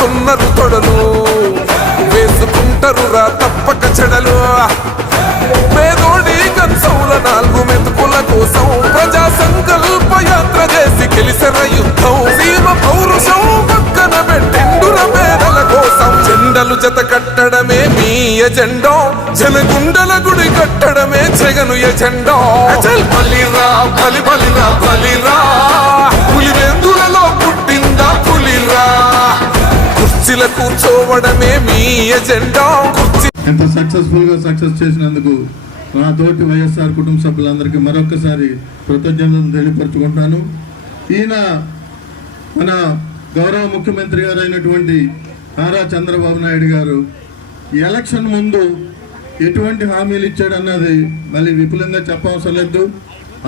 ఆడుతున్నారు తొడలు, వేసుకుంటారు రా తప్పక చెడలు. పేదోడి కంచౌల 4 మెతుకుల కోసం ప్రజా సంకల్ప యాత్ర చేసి గెలిసిన యుద్ధం. సీమ పౌరుషం పక్కన పెట్టిండుర పేదల కోసం. జెండలు జత కట్టడమే మీ ఎజెండా, జనగుండల గుడి కట్టడమే జగను ఎజెండా. బలిరా బలి బలిరా బలిరా, పులివెందులలో పుట్టిందా పులిరా. కుర్చీల కూర్చోవడమే మీ ఎజెండా. ఎంత సక్సెస్ చేసినందుకు నా తోటి వైఎస్ఆర్ కుటుంబ సభ్యులందరికీ మరొకసారి కృతజ్ఞతలు తెలియపరుచుకుంటున్నాను. ఈయన మన గౌరవ ముఖ్యమంత్రి గారు అయినటువంటి నారా చంద్రబాబు నాయుడు గారు ఎలక్షన్ ముందు ఎటువంటి హామీలు ఇచ్చాడన్నది మళ్ళీ విపులంగా చెప్పవసరం లేదు,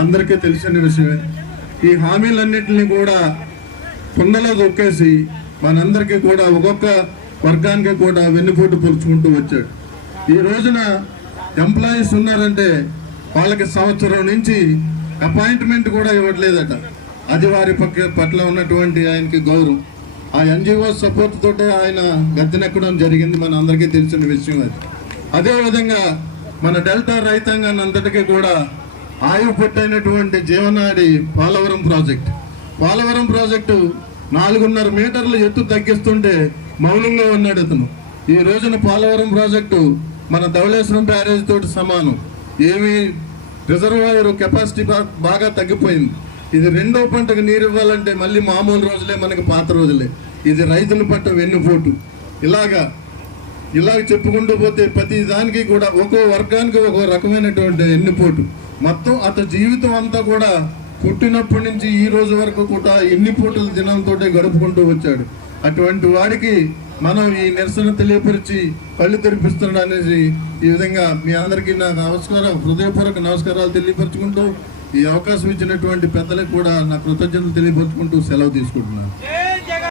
అందరికీ తెలిసిన విషయమే. ఈ హామీలన్నింటినీ కూడా కుండలో దొక్కేసి మనందరికీ కూడా ఒక్కొక్క వర్గానికి కూడా వెన్నుపోటు పొలుచుకుంటూ వచ్చాడు. ఈ రోజున ఎంప్లాయీస్ ఉన్నారంటే వాళ్ళకి సంవత్సరం నుంచి అపాయింట్మెంట్ కూడా ఇవ్వట్లేదట. అది వారి పట్ల ఉన్నటువంటి ఆయనకి గౌరవం. ఆ ఎన్జిఓ సపోర్ట్ తోటే ఆయన గద్దెనెక్కడం జరిగింది, మన అందరికీ తెలిసిన విషయం అది. అదేవిధంగా మన డెల్టా రైతాంగాన్ని అంతటికీ కూడా ఆయువు పట్టైనటువంటి జీవనాడి పోలవరం ప్రాజెక్టు 4.5 మీటర్ల ఎత్తు తగ్గిస్తుంటే మౌనంగా ఉన్నాడు అతను. ఈ రోజున పోలవరం ప్రాజెక్టు మన ధవళేశ్వరం బ్యారేజ్ తోటి సమానం. ఏమి రిజర్వాయర్ కెపాసిటీ బాగా తగ్గిపోయింది. ఇది 2వ పంటకు నీరు ఇవ్వాలంటే మళ్ళీ మామూలు రోజులే, మనకి పాత రోజులే. ఇది రైతుల పట్ల వెన్నుపోటు. ఇలాగ చెప్పుకుంటూ పోతే ప్రతి దానికి కూడా ఒక్కో వర్గానికి ఒక్కో రకమైనటువంటి వెన్నుపోటు. మొత్తం అతని జీవితం అంతా కూడా పుట్టినప్పటి నుంచి ఈ రోజు వరకు కూడా ఎన్నిపోటుల దినాలతో గడుపుకుంటూ వచ్చాడు. అటువంటి వాడికి మనం ఈ నిరసన తెలియపరిచి కళ్ళు తెరిపిస్తున్నాడు అనేసి ఈ విధంగా మీ అందరికీ నా హృదయపూర్వక నమస్కారాలు తెలియపరుచుకుంటూ ఈ అవకాశం ఇచ్చినటువంటి పెద్దలకు కూడా నా కృతజ్ఞతలు తెలియపరుచుకుంటూ సెలవు తీసుకుంటున్నాను.